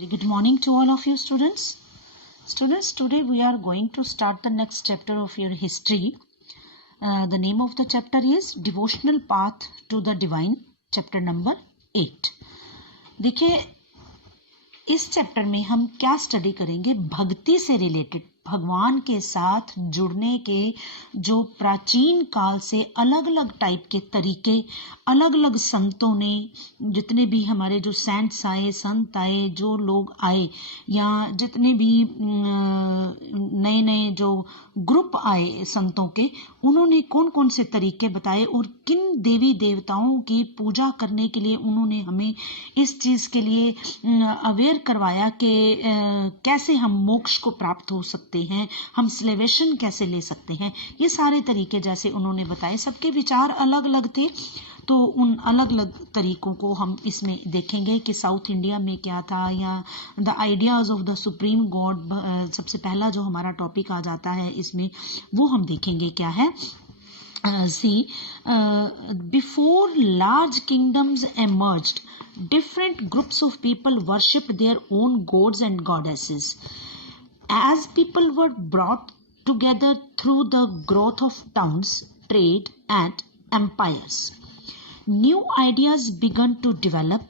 Very good morning to all of you students. Students, today we are going to start the next chapter of your history. The name of the chapter is Devotional Path to the Divine, chapter number 8. देखिए इस chapter में हम क्या study करेंगे, भक्ति से related, भगवान के साथ जुड़ने के जो प्राचीन काल से अलग अलग टाइप के तरीके, अलग अलग संतों ने, जितने भी हमारे जो सेंट्स आए, संत आए, जो लोग आए, या जितने भी नए नए जो ग्रुप आए संतों के, उन्होंने कौन कौन से तरीके बताए और किन देवी देवताओं की पूजा करने के लिए उन्होंने हमें इस चीज के लिए अवेयर करवाया कि कैसे हम मोक्ष को प्राप्त हो सकते हैं, हम सिलेवेशन कैसे ले सकते हैं। ये सारे तरीके जैसे उन्होंने बताए, सबके विचार अलग अलग थे, तो उन अलग अलग तरीकों को हम इसमें देखेंगे कि साउथ इंडिया में क्या था, या the ideas of the supreme God, सबसे पहला जो हमारा टॉपिक आ जाता है इसमें, वो हम देखेंगे क्या है। Before large kingdoms emerged, different groups of people worshipped their own gods and goddesses. As people were brought together through the growth of towns, trade, and empires, new ideas began to develop.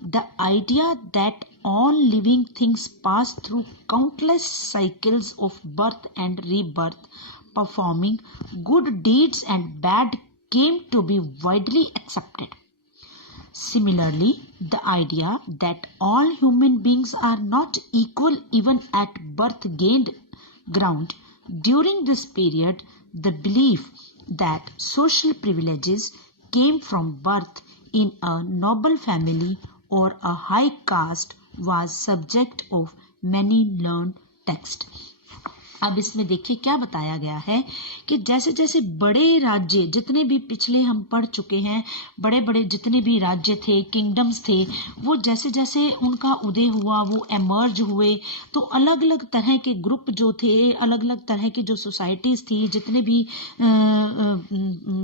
The idea that all living things pass through countless cycles of birth and rebirth, performing good deeds and bad, came to be widely accepted. Similarly, the idea that all human beings are not equal even at birth gained ground. During this period, the belief that social privileges came from birth in a noble family or a high caste was subject of many learned texts. अब इसमें देखिए क्या बताया गया है कि जैसे जैसे बड़े राज्य, जितने भी पिछले हम पढ़ चुके हैं, बड़े बड़े जितने भी राज्य थे, किंगडम्स थे, वो जैसे जैसे उनका उदय हुआ, वो एमर्ज हुए, तो अलग अलग तरह के ग्रुप जो थे, अलग अलग तरह की जो सोसाइटीज थी, जितने भी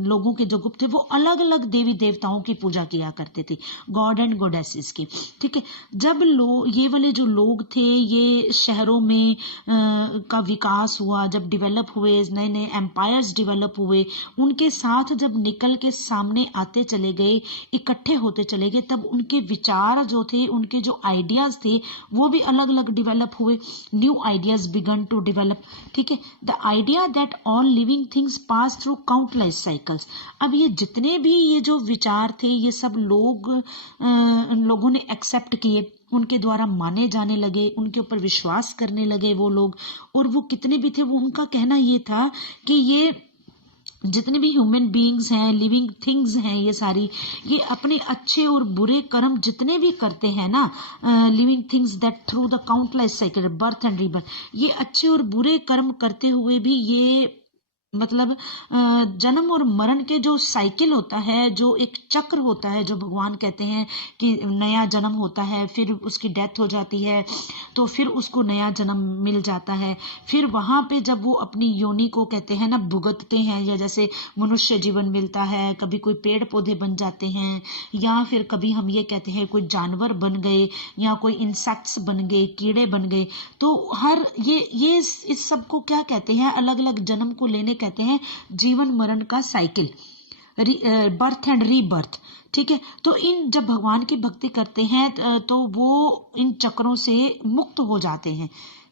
लोगों के जो ग्रुप थे, वो अलग अलग देवी देवताओं की पूजा किया करते थे, गॉड एंड गॉडेसेस की। ठीक है, जब ये वाले जो लोग थे, ये शहरों में का विकास हुआ, जब डेवलप हुए, नए नए एम्पायर्स डेवलप हुए, उनके साथ जब निकल के सामने आते चले गए, इकट्ठे होते चले गए, तब उनके विचार जो थे, उनके जो आइडियाज थे, वो भी अलग अलग डेवलप हुए। New ideas began to develop. ठीक है, the idea that all living things pass through countless cycles. अब ये जितने भी ये जो विचार थे, ये सब लोगों ने एक्सेप्ट किए, उनके द्वारा माने जाने लगे, उनके ऊपर विश्वास करने लगे वो लोग। और वो कितने भी थे, वो उनका कहना ये था कि ये जितने भी ह्यूमन बीइंग्स हैं, लिविंग थिंग्स हैं, ये सारी, ये अपने अच्छे और बुरे कर्म जितने भी करते हैं ना, living things that through the countless cycle birth and rebirth, ये अच्छे और बुरे कर्म करते हुए भी ये मतलब जन्म और मरण के जो साइकिल होता है, जो एक चक्र होता है, जो भगवान कहते हैं कि नया जन्म होता है, फिर उसकी डेथ हो जाती है, तो फिर उसको नया जन्म मिल जाता है, फिर वहां पे जब वो अपनी योनि को कहते हैं ना भुगतते हैं, या जैसे मनुष्य जीवन मिलता है, कभी कोई पेड़ पौधे बन जाते हैं, या फिर कभी हम ये कहते हैं कोई जानवर बन गए, या कोई इंसेक्ट्स बन गए, कीड़े बन गए, तो हर ये इस सब को क्या कहते हैं, अलग अलग जन्म को लेने कहते हैं जीवन मरण का साइकिल, बर्थ एंड रीबर्थ। ठीक है, तो इन जब भगवान की भक्ति करते हैं तो वो इन चक्रों से मुक्त हो जाते हैं,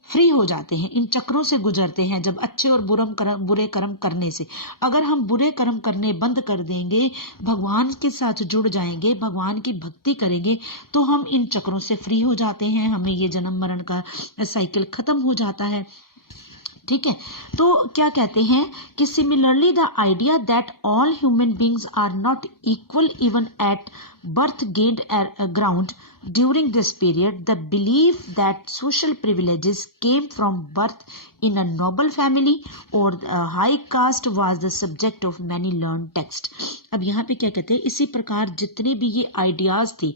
फ्री हो जाते हैं, इन चक्रों से गुजरते हैं जब अच्छे और बुरे कर्म करने से। अगर हम बुरे कर्म करने बंद कर देंगे, भगवान के साथ जुड़ जाएंगे, भगवान की भक्ति करेंगे, तो हम इन चक्रों से फ्री हो जाते हैं, हमें ये जन्म मरण का साइकिल खत्म हो जाता है। ठीक है, तो क्या कहते हैं कि similarly the idea that all human beings are not equal even at birth gained ground. During this period, the belief that social privileges came from birth in a noble family or a high caste was the subject of many learned texts. अब यहाँ पे क्या कहते हैं, इसी प्रकार जितने भी ये आइडियाज थे,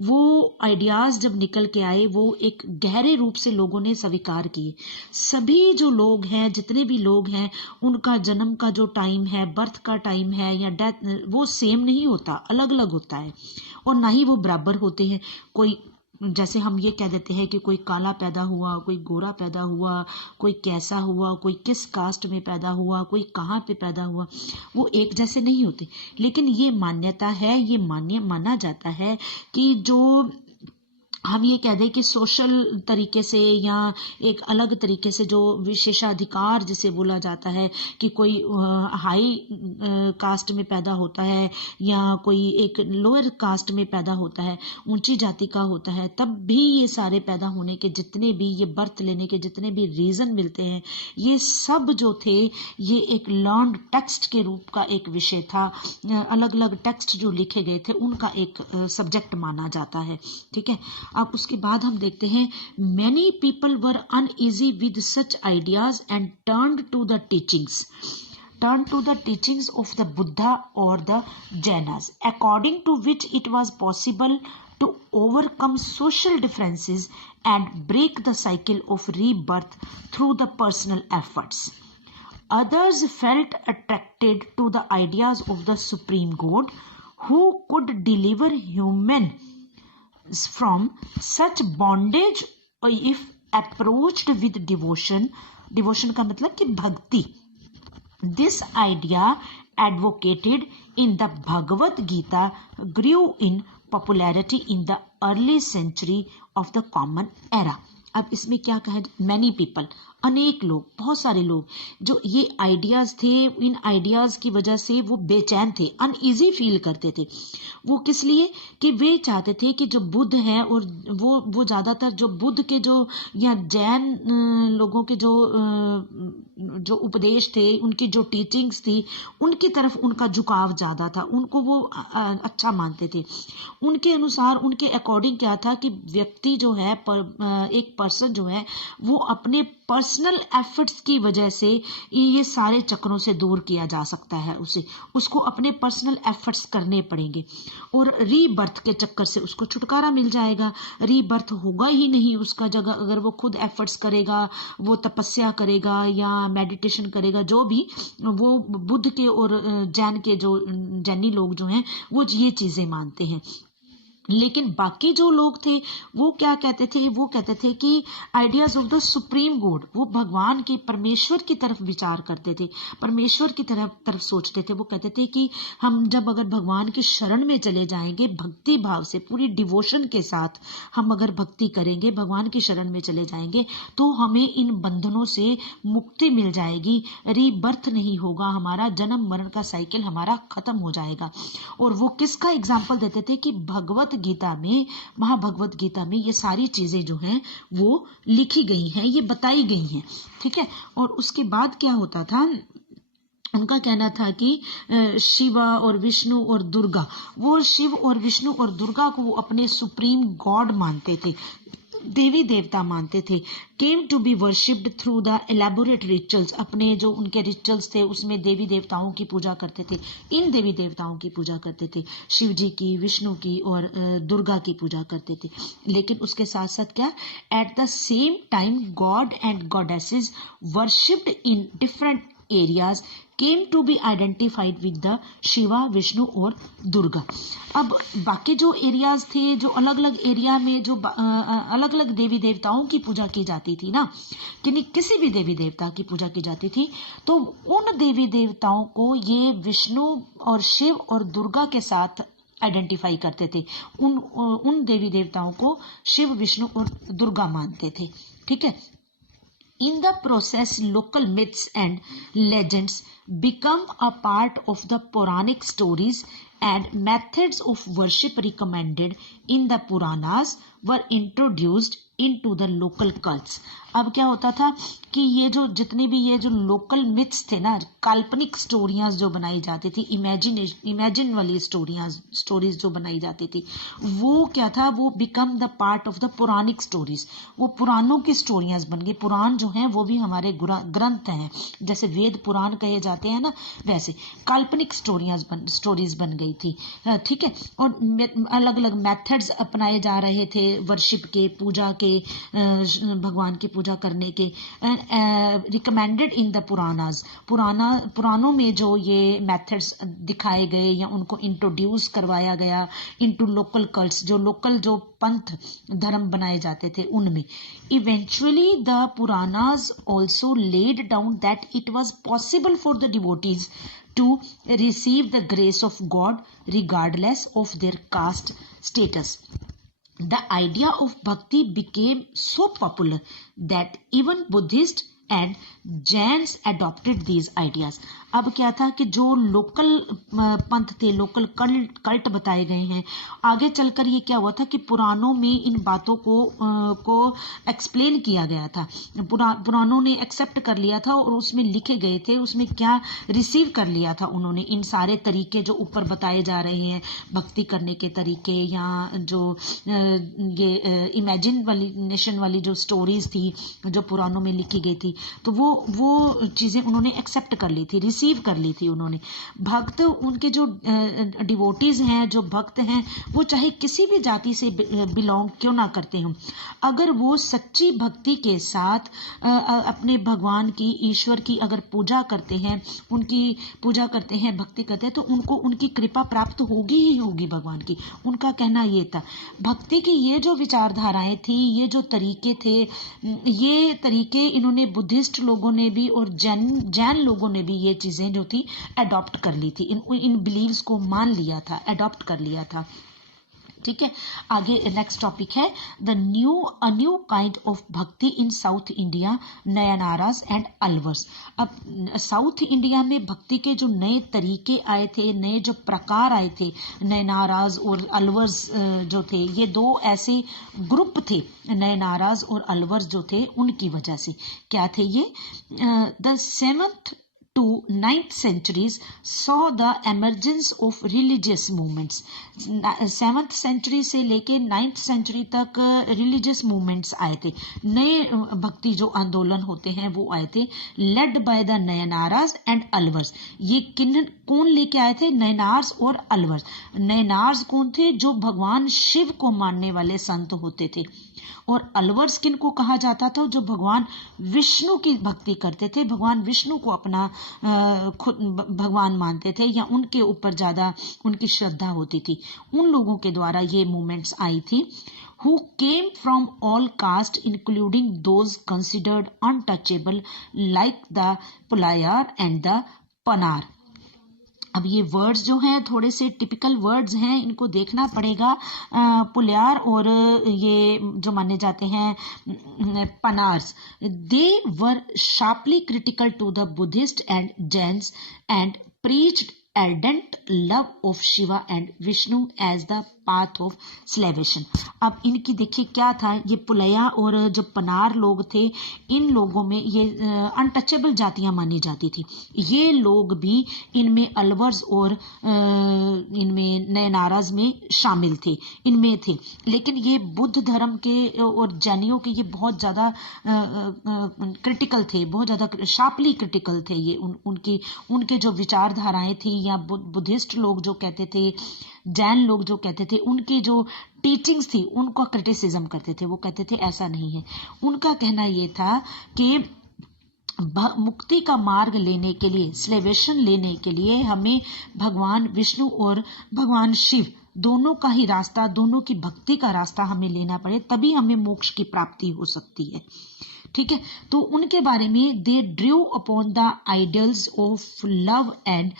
वो आइडियाज जब निकल के आए, वो एक गहरे रूप से लोगों ने स्वीकार किए। सभी जो लोग हैं, जितने भी लोग हैं, उनका जन्म का जो टाइम है, बर्थ का टाइम है या डेथ, वो सेम नहीं होता, अलग अलग होता है, और ना ही वो बराबर होते हैं। कोई जैसे हम ये कह देते हैं कि कोई काला पैदा हुआ, कोई गोरा पैदा हुआ, कोई कैसा हुआ, कोई किस कास्ट में पैदा हुआ, कोई कहाँ पे पैदा हुआ, वो एक जैसे नहीं होते। लेकिन ये मान्यता है, ये माना जाता है कि जो हम ये कह दें कि सोशल तरीके से या एक अलग तरीके से जो विशेषाधिकार जिसे बोला जाता है कि कोई हाई कास्ट में पैदा होता है या कोई एक लोअर कास्ट में पैदा होता है, ऊंची जाति का होता है, तब भी ये सारे पैदा होने के जितने भी, ये बर्थ लेने के जितने भी रीजन मिलते हैं, ये सब जो थे ये एक लर्न्ड टेक्स्ट के रूप का एक विषय था। अलग अलग टेक्स्ट जो लिखे गए थे उनका एक सब्जेक्ट माना जाता है। ठीक है, अब उसके बाद हम देखते हैं many people were uneasy with such ideas and turned to the teachings of the Buddha और the Jainas according to which it was possible to overcome social differences and break the cycle of rebirth through the personal efforts. Others felt attracted to the ideas of the Supreme God who could deliver humans from such bondage if approached with devotion. Devotion का मतलब कि भक्ति. This idea advocated in the Bhagavad Gita grew in popularity in the early century of the common era. अब इसमें क्या कहा, many people, अनेक लोग, बहुत सारे लोग जो ये आइडियाज थे, इन आइडियाज की वजह से वो बेचैन थे, अनईजी फील करते थे। वो किस लिए कि वे चाहते थे कि जो बुद्ध है और वो ज्यादातर जो बुद्ध के जो या जैन लोगों के जो उपदेश थे, उनकी जो टीचिंग्स थी, उनकी तरफ उनका झुकाव ज्यादा था, उनको वो अच्छा मानते थे। उनके अनुसार, उनके अकॉर्डिंग क्या था कि व्यक्ति जो है एक पर्सन जो है वो अपने पर्सनल एफर्ट्स की वजह से ये सारे चक्रों से दूर किया जा सकता है। उसको अपने पर्सनल एफर्ट्स करने पड़ेंगे और रीबर्थ के चक्कर से उसको छुटकारा मिल जाएगा। रीबर्थ होगा ही नहीं उसका जगह अगर वो खुद एफर्ट्स करेगा, वो तपस्या करेगा या मेडिटेशन करेगा, जो भी वो बुद्ध के और जैन के जो जैनी लोग जो हैं वो ये चीजें मानते हैं। लेकिन बाकी जो लोग थे वो क्या कहते थे, वो कहते थे कि ideas of the supreme God, वो भगवान के परमेश्वर की तरफ विचार करते थे, परमेश्वर की तरफ सोचते थे। वो कहते थे कि हम जब अगर भगवान की शरण में चले जाएंगे, भक्ति भाव से पूरी डिवोशन के साथ हम अगर भक्ति करेंगे, भगवान की शरण में चले जाएंगे, तो हमें इन बंधनों से मुक्ति मिल जाएगी, रीबर्थ नहीं होगा, हमारा जन्म मरण का साइकिल हमारा खत्म हो जाएगा। और वो किसका एग्जाम्पल देते थे कि भगवत गीता में, महाभगवत गीता में ये सारी चीजें जो हैं वो लिखी गई हैं, ये बताई गई हैं। ठीक है, और उसके बाद क्या होता था, उनका कहना था कि शिवा और विष्णु और दुर्गा, वो शिव और विष्णु और दुर्गा को वो अपने सुप्रीम गॉड मानते थे, देवी देवता मानते थे। Came to be worshipped through the elaborate rituals, अपने जो उनके रिचुअल्स थे उसमें देवी देवताओं की पूजा करते थे, इन देवी देवताओं की पूजा करते थे, शिव जी की, विष्णु की और दुर्गा की पूजा करते थे। लेकिन उसके साथ साथ क्या, at the same time god and goddesses worshipped in different areas came to be identified with the Shiva, Vishnu और दुर्गा। अब बाकी जो एरियाज थे, जो अलग अलग एरिया में जो अलग अलग देवी देवताओं की पूजा की जाती थी ना, कि किसी भी देवी देवता की पूजा की जाती थी, तो उन देवी देवताओं को ये विष्णु और शिव और दुर्गा के साथ आइडेंटिफाई करते थे। उन देवी देवताओं को शिव, विष्णु और दुर्गा मानते थे। ठीक है, in the process local myths and legends become a part of the Puranic stories and methods of worship recommended in the Puranas were introduced into the local cults. अब क्या होता था कि ये जो जितने भी ये जो लोकल मिथ्स थे ना, काल्पनिक स्टोरियां जो बनाई जाती थी, इमेजिन वाली स्टोरीज जो बनाई जाती थी, वो क्या था, वो become the part of the Puranic stories, वो पुराणों की स्टोरियां बन गई। पुराण जो हैं वो भी हमारे ग्रंथ हैं, जैसे वेद पुराण कहे जाते हैं ना, वैसे काल्पनिक स्टोरीज बन गई थी। ठीक है, और अलग अलग मेथड्स अपनाए जा रहे थे, वर्शिप के, पूजा के, भगवान की पूजा करने के रिकमेंडेड इन द पुरानों में जो ये मेथड्स दिखाए गए या उनको इंट्रोड्यूस करवाया गया इनटू लोकल कल्ट्स, जो लोकल जो पंथ धर्म बनाए जाते थे उनमें, eventually the Puranas also laid down that it was possible for the devotees to receive the grace of God regardless of their caste status. The idea of bhakti became so popular that even Buddhists and Jains adopted these ideas. अब क्या था कि जो local पंथ थे, local cult बताए गए हैं, आगे चलकर ये क्या हुआ था कि पुराणों में इन बातों को एक्सप्लेन किया गया था, पुराणों ने एक्सेप्ट कर लिया था और उसमें लिखे गए थे, उसमें क्या रिसीव कर लिया था उन्होंने, इन सारे तरीके जो ऊपर बताए जा रहे हैं, भक्ति करने के तरीके या जो ये इमेजिन वाली नेशन वाली जो स्टोरीज थी जो पुराणों में लिखी गई थी, तो वो चीजें उन्होंने एक्सेप्ट कर ली थी, रिसीव कर ली थी उन्होंने। भक्त, उनके जो डिवोटीज हैं, जो भक्त हैं, वो चाहे किसी भी जाति से बिलोंग क्यों ना करते हों, अगर वो सच्ची भक्ति के साथ अपने भगवान की, ईश्वर की अगर पूजा करते हैं, उनकी पूजा करते हैं, भक्ति करते हैं, तो उनको उनकी कृपा प्राप्त होगी ही होगी भगवान की। उनका कहना ये था। भक्ति की ये जो विचारधाराएं थी, ये जो तरीके थे, ये तरीके इन्होंने बुद्धिस्ट लोगों ने भी और जैन लोगों ने भी ये चीजें जो थी अडॉप्ट कर ली थी, इन बिलीव्स को मान लिया था, अडॉप्ट कर लिया था। ठीक है, आगे नेक्स्ट टॉपिक है अ न्यू काइंड ऑफ भक्ति इन साउथ इंडिया, नयनारास एंड अलवर्स। अब साउथ इंडिया में भक्ति के जो नए तरीके आए थे, नए जो प्रकार आए थे, नयनारास और अलवर्स जो थे, ये दो ऐसे ग्रुप थे, नयनारास और अलवर्स जो थे, उनकी वजह से क्या थे ये, the 7th to 9th centuries saw the emergence of religious movements. 7th century से लेके 9th century तक religious movements आए थे, नए भक्ति जो आंदोलन होते हैं वो आए थे, led by the Nayanars and Alvars. ये कौन लेके आए थे? नयनार्स और अलवर्स। नयनार्स कौन थे? जो भगवान शिव को मानने वाले संत होते थे, और अलवर्स किन को कहा जाता था? जो भगवान विष्णु की भक्ति करते थे, भगवान विष्णु को अपना खुद भगवान मानते थे या उनके ऊपर ज्यादा उनकी श्रद्धा होती थी। उन लोगों के द्वारा ये मूवमेंट्स आई थी, who came from all caste including those considered untouchable like the Pulayar and the Panar. अब ये वर्ड्स जो हैं थोड़े से टिपिकल वर्ड्स हैं, इनको देखना पड़ेगा। पुल्यार और ये जो माने जाते हैं Panars, they were sharply critical to the Buddhist and Jains and preached ardent love of Shiva and Vishnu as the path of salvation। अब इनकी देखिए क्या था, ये पुलया और जो पनार लोग थे, इन लोगों में ये अनटचेबल जातियां मानी जाती थी। ये लोग भी इनमें अलवर्स और इनमें नयनाराज में शामिल थे, इनमें थे, लेकिन ये बुद्ध धर्म के और जैनियों के ये बहुत ज्यादा क्रिटिकल थे, बहुत ज्यादा शार्पली क्रिटिकल थे। ये उनके जो विचारधाराएं थी, या बुद्धिस्ट लोग जो कहते थे, जैन लोग जो कहते थे, उनकी जो टीचिंग्स थी उनको क्रिटिसिज्म करते थे। वो कहते थे ऐसा नहीं है। उनका कहना ये था कि मुक्ति का मार्ग लेने के लिए, स्लेवेशन लेने के लिए हमें भगवान विष्णु और भगवान शिव दोनों का ही रास्ता, दोनों की भक्ति का रास्ता हमें लेना पड़े, तभी हमें मोक्ष की प्राप्ति हो सकती है। ठीक है, तो उनके बारे में they drew upon the ideals of love and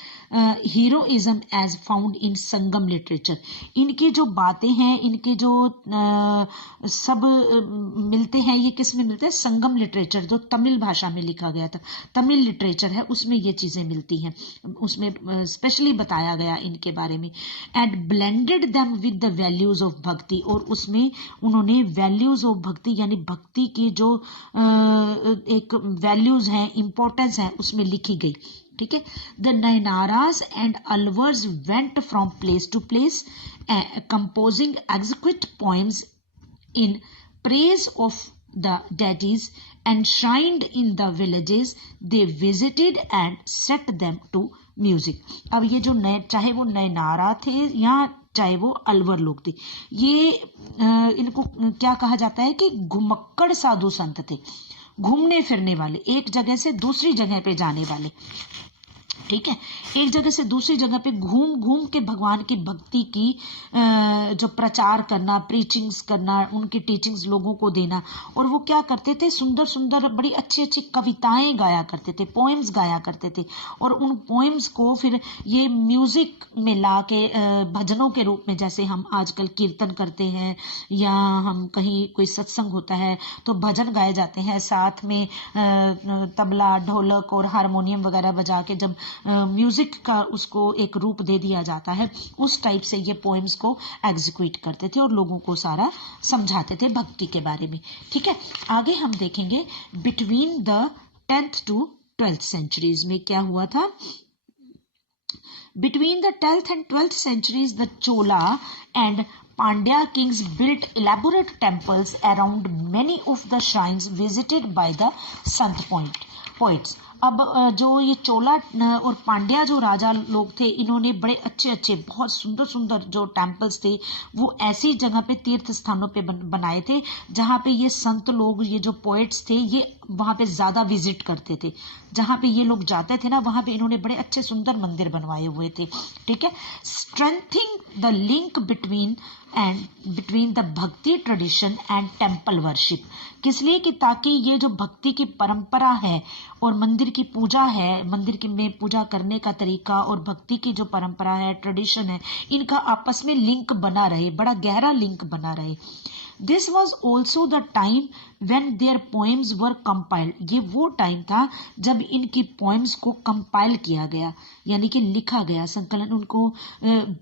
heroism as found in Sangam literature. इनकी जो बातें हैं, इनके जो सब मिलते हैं, ये किस में मिलते हैं? संगम लिटरेचर, जो तमिल भाषा में लिखा गया था, तमिल लिटरेचर है, उसमें ये चीजें मिलती हैं, उसमें स्पेशली बताया गया इनके बारे में। And blended them with the values of भक्ति, और उसमें उन्होंने वैल्यूज ऑफ भक्ति यानी भक्ति की जो एक वैल्यूज हैं, इंपॉर्टेंस है, उसमें लिखी गई। ठीक है, the Nayanars and Alvars went from place to place composing exquisite poems in praise of the deities enshrined in the villages they visited and set them to music। अब ये जो नए, चाहे वो नयनारा थे या चाहे वो अलवर लोग थे। ये इनको क्या कहा जाता है कि घुमक्कड़ साधु संत थे, घूमने फिरने वाले, एक जगह से दूसरी जगह पे जाने वाले। ठीक है, एक जगह से दूसरी जगह पे घूम घूम के भगवान की भक्ति की जो प्रचार करना, प्रीचिंग्स करना, उनकी टीचिंग्स लोगों को देना। और वो क्या करते थे, सुंदर सुंदर बड़ी अच्छी अच्छी कविताएं गाया करते थे, पोएम्स गाया करते थे। और उन पोएम्स को फिर ये म्यूजिक में ला के भजनों के रूप में, जैसे हम आजकल कीर्तन करते हैं या हम कहीं कोई सत्संग होता है तो भजन गाए जाते हैं, साथ में तबला, ढोलक और हारमोनियम वगैरह बजा के जब म्यूजिक का उसको एक रूप दे दिया जाता है, उस टाइप से ये पोएम्स को एग्जीक्यूट करते थे और लोगों को सारा समझाते थे भक्ति के बारे में। ठीक है, आगे हम देखेंगे between the 10th to 12th centuries में क्या हुआ था। Between the 10th and 12th centuries, the Chola and Pandya kings built elaborate temples around many of the shrines visited by the Sant poets. अब जो ये चोला और पांड्या जो राजा लोग थे, इन्होंने बड़े अच्छे अच्छे बहुत सुंदर सुंदर जो टेम्पल्स थे वो ऐसी जगह पे, तीर्थ स्थानों पे बनाए थे जहाँ पे ये संत लोग, ये जो पोएट्स थे, ये वहाँ पे ज्यादा विजिट करते थे। जहाँ पे ये लोग जाते थे ना, वहाँ पे इन्होंने बड़े अच्छे सुंदर मंदिर बनवाए हुए थे। ठीक है, strengthening the link between the bhakti tradition and temple worship. किस लिए कि ताकि ये जो भक्ति की परंपरा है और मंदिर की पूजा है, मंदिर की में पूजा करने का तरीका और भक्ति की जो परंपरा है, ट्रेडिशन है, इनका आपस में लिंक बना रहे, बड़ा गहरा लिंक बना रहे। This was also the time when their poems were compiled. ये वो टाइम था जब इनकी पोएम्स को कंपाइल किया गया, यानी कि लिखा गया, संकलन, उनको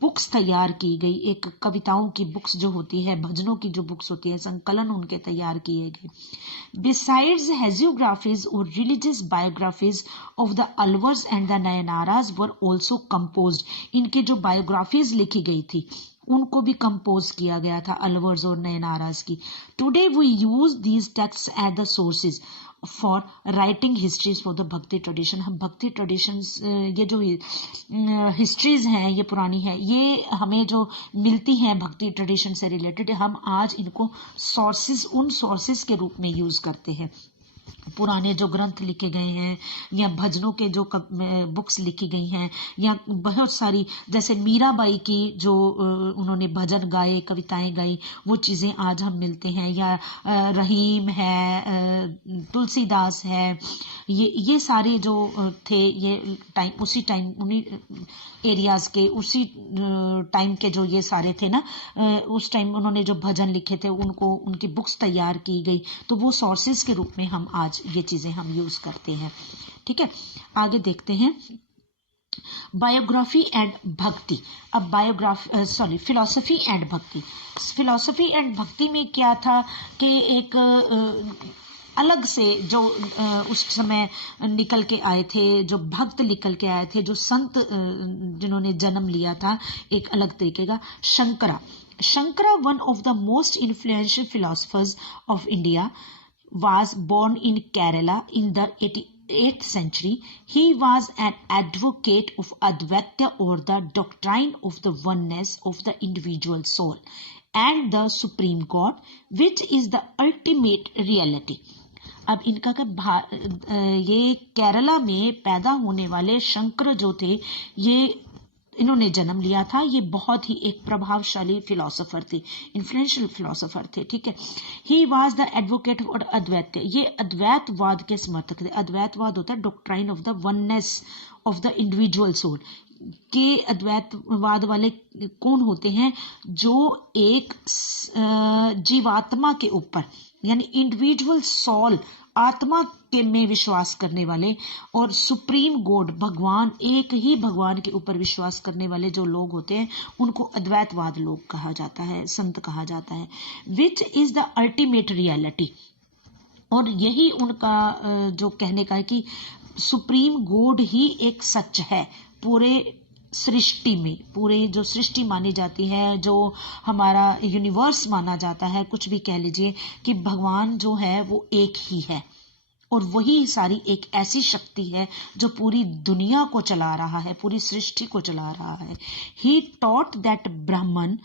बुक्स तैयार की गई। एक कविताओं की बुक्स जो होती है, भजनों की जो बुक्स होती है, संकलन उनके तैयार किए गए। बिसाइड्स हेजियोग्राफीज और religious biographies of the Alvars and the Nayanars were also composed. इनकी जो बायोग्राफीज लिखी गई थी उनको भी कंपोज किया गया था, अलवर्स और नयनाराज की। Today we use these text as the sources for writing histories for the bhakti tradition. हम भक्ति ट्रेडिशंस, ये जो हिस्ट्रीज हैं, ये पुरानी है, ये हमें जो मिलती हैं भक्ति ट्रेडिशन से रिलेटेड, हम आज इनको सोर्सेज, उन सोर्सेज के रूप में यूज करते हैं। पुराने जो ग्रंथ लिखे गए हैं या भजनों के जो बुक्स लिखी गई हैं, या बहुत सारी, जैसे मीराबाई की जो उन्होंने भजन गाए, कविताएं गाई, वो चीज़ें आज हम मिलते हैं। या रहीम है, तुलसीदास है, ये सारे जो थे, ये टाइम, उसी टाइम, उन्हीं एरियाज के, उसी टाइम के जो ये सारे थे ना, उस टाइम उन्होंने जो भजन लिखे थे, उनको, उनकी बुक्स तैयार की गई, तो वो सोर्सेज के रूप में हम आज ये चीजें हम यूज करते हैं। ठीक है, आगे देखते हैं बायोग्राफी एंड भक्ति। अब फिलॉसफी एंड भक्ति। फिलॉसफी एंड भक्ति में क्या था कि एक अलग से जो उस समय निकल के आए थे, जो भक्त निकल के आए थे, जो संत जिन्होंने जन्म लिया था एक अलग तरीके का, Shankara one of the most influential philosophers of India was born in Kerala in the 8th century. He was an advocate of Advaita, or the doctrine of the oneness of the individual soul and the supreme God, which is the ultimate reality. अब इनका ये केरला में पैदा होने वाले शंकर जो थे, ये इन्होंने जन्म लिया था। ये बहुत ही एक प्रभावशाली फिलोसोफर थे, इन्फ्लुएंशियल फिलोसोफर थे। ठीक है, ही वाज द एडवोकेट और अद्वैत, ये अद्वैतवाद के समर्थक थे। अद्वैतवाद होता है doctrine of the oneness of the individual soul. के अद्वैतवाद वाले कौन होते हैं? जो एक जीवात्मा के ऊपर, यानी इंडिविजुअल सोल, आत्मा के में विश्वास करने वाले, और सुप्रीम गॉड, भगवान, एक ही भगवान के ऊपर विश्वास करने वाले जो लोग होते हैं, उनको अद्वैतवाद लोग कहा जाता है, संत कहा जाता है। Which is the ultimate reality, और यही उनका जो कहने का है कि सुप्रीम गॉड ही एक सच है पूरे सृष्टि में। पूरे जो सृष्टि मानी जाती है, जो हमारा यूनिवर्स माना जाता है, कुछ भी कह लीजिए, कि भगवान जो है वो एक ही है और वही सारी एक ऐसी शक्ति है जो पूरी दुनिया को चला रहा है, पूरी सृष्टि को चला रहा है। ही टॉट दैट ब्राह्मण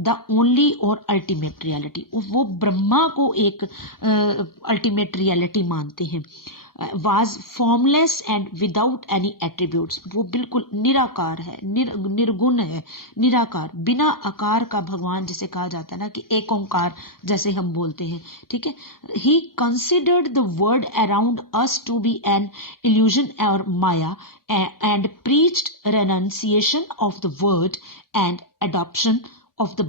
द ओनली और अल्टीमेट रियलिटी, वो ब्रह्मा को एक अल्टीमेट रियलिटी मानते हैं। Was formless and without any attributes, वो बिल्कुल निराकार है, निर्गुण है, निराकार, बिना आकार का भगवान जिसे कहा जाता है ना कि एक ओंकार जैसे हम बोलते हैं, ठीक है। He considered the world around us to be an illusion और maya and preached renunciation of the world and adoption of the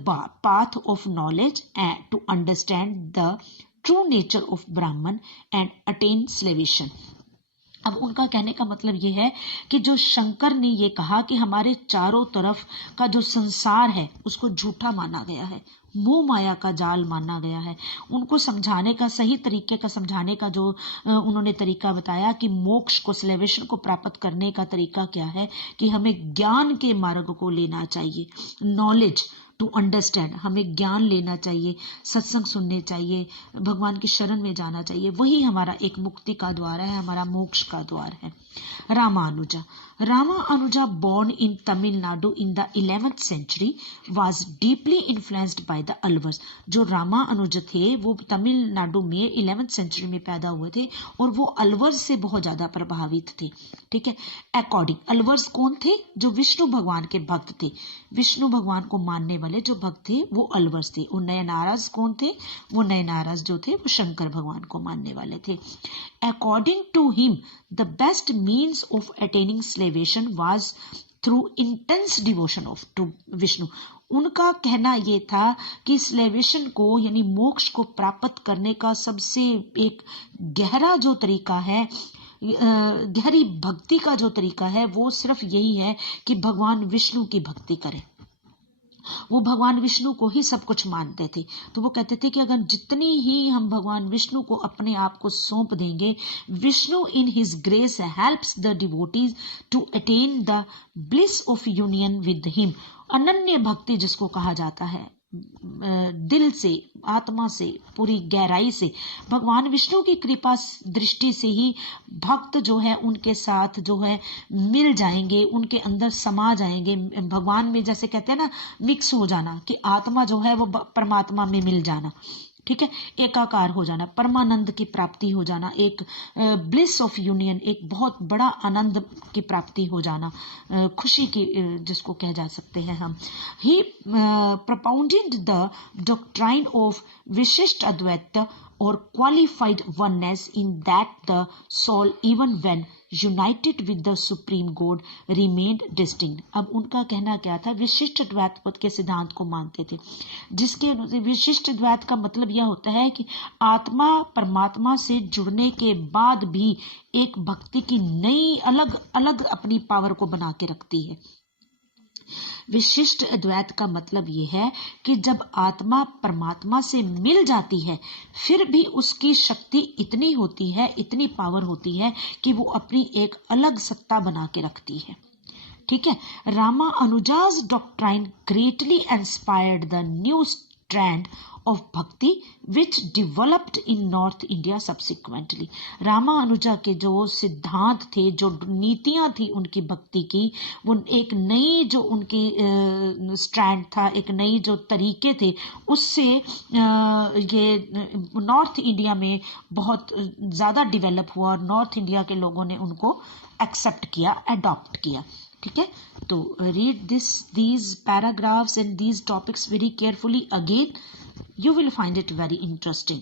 path of knowledge and to understand the true nature of Brahman and attain salvation. अब उनका कहने का मतलब ये है कि जो शंकर ने ये कहा कि हमारे चारों तरफ का जो संसार है उसको झूठा माना गया है, मोह माया का जाल माना गया है, उनको समझाने का, सही तरीके का समझाने का जो उन्होंने तरीका बताया कि मोक्ष को, सलेवेशन को प्राप्त करने का तरीका क्या है कि हमें ज्ञान के मार्ग को लेना चाहिए, नॉलेज टू अंडरस्टैंड, हमें ज्ञान लेना चाहिए, सत्संग सुनने चाहिए, भगवान की शरण में जाना चाहिए, वही हमारा एक मुक्ति का द्वार है, हमारा मोक्ष का द्वार है। Ramanuja, born in Tamil Nadu in the 11th century, was deeply influenced by the Alvars. जो रामानुज थे वो तमिलनाडु में 11th century में पैदा हुए थे और वो अलवर्स से बहुत ज्यादा प्रभावित थे, ठीक है। अकॉर्डिंग, अलवर्स कौन थे? जो विष्णु भगवान के भक्त थे, विष्णु भगवान को मानने वाले जो भक्त थे वो अलवर्स थे। और नयनाराज कौन थे? वो नयनाराज जो थे वो शंकर भगवान को मानने वाले थे। According to him, the best means of attaining salvation was through intense devotion to Vishnu. उनका कहना ये था कि salvation को यानी मोक्ष को प्राप्त करने का सबसे एक गहरा जो तरीका है, गहरी भक्ति का जो तरीका है वो सिर्फ यही है कि भगवान विष्णु की भक्ति करें। वो भगवान विष्णु को ही सब कुछ मानते थे, तो वो कहते थे कि अगर जितनी ही हम भगवान विष्णु को अपने आप को सौंप देंगे, Vishnu in his grace helps the devotees to attain the bliss of union with him. अनन्य भक्ति जिसको कहा जाता है, दिल से, आत्मा से, पूरी गहराई से भगवान विष्णु की कृपा दृष्टि से ही भक्त जो है उनके साथ जो है मिल जाएंगे, उनके अंदर समा जाएंगे, भगवान में जैसे कहते हैं ना मिक्स हो जाना, कि आत्मा जो है वो परमात्मा में मिल जाना, ठीक है, एकाकार हो जाना, परमानंद की प्राप्ति हो जाना, एक ब्लिस ऑफ यूनियन, एक बहुत बड़ा आनंद की प्राप्ति हो जाना, खुशी की जिसको कह जा सकते हैं हम। ही propounded the doctrine of विशिष्ट अद्वैत और qualified oneness in that the soul even when united with the supreme God remained distinct. अब उनका कहना क्या था? विशिष्ट अद्वैत पद के सिद्धांत को मानते थे, जिसके विशिष्ट अद्वैत का मतलब यह होता है कि आत्मा परमात्मा से जुड़ने के बाद भी एक भक्ति की नई अलग अलग अपनी पावर को बना के रखती है। विशिष्ट अद्वैत का मतलब यह है कि जब आत्मा परमात्मा से मिल जाती है फिर भी उसकी शक्ति इतनी होती है, इतनी पावर होती है कि वो अपनी एक अलग सत्ता बना के रखती है, ठीक है। रामानुजा's doctrine greatly inspired the new strand of bhakti which developed in North India subsequently. Ramanuja के जो सिद्धांत थे, जो नीतियां थी उनकी भक्ति की, वो एक नई जो उनकी स्ट्रैंड था, एक नई जो तरीके थे, उससे ये नॉर्थ इंडिया में बहुत ज़्यादा डेवलप हुआ और नॉर्थ इंडिया के लोगों ने उनको एक्सेप्ट किया, अडॉप्ट किया, ठीक है। तो read these paragraphs and these topics very carefully again. You will find it very interesting.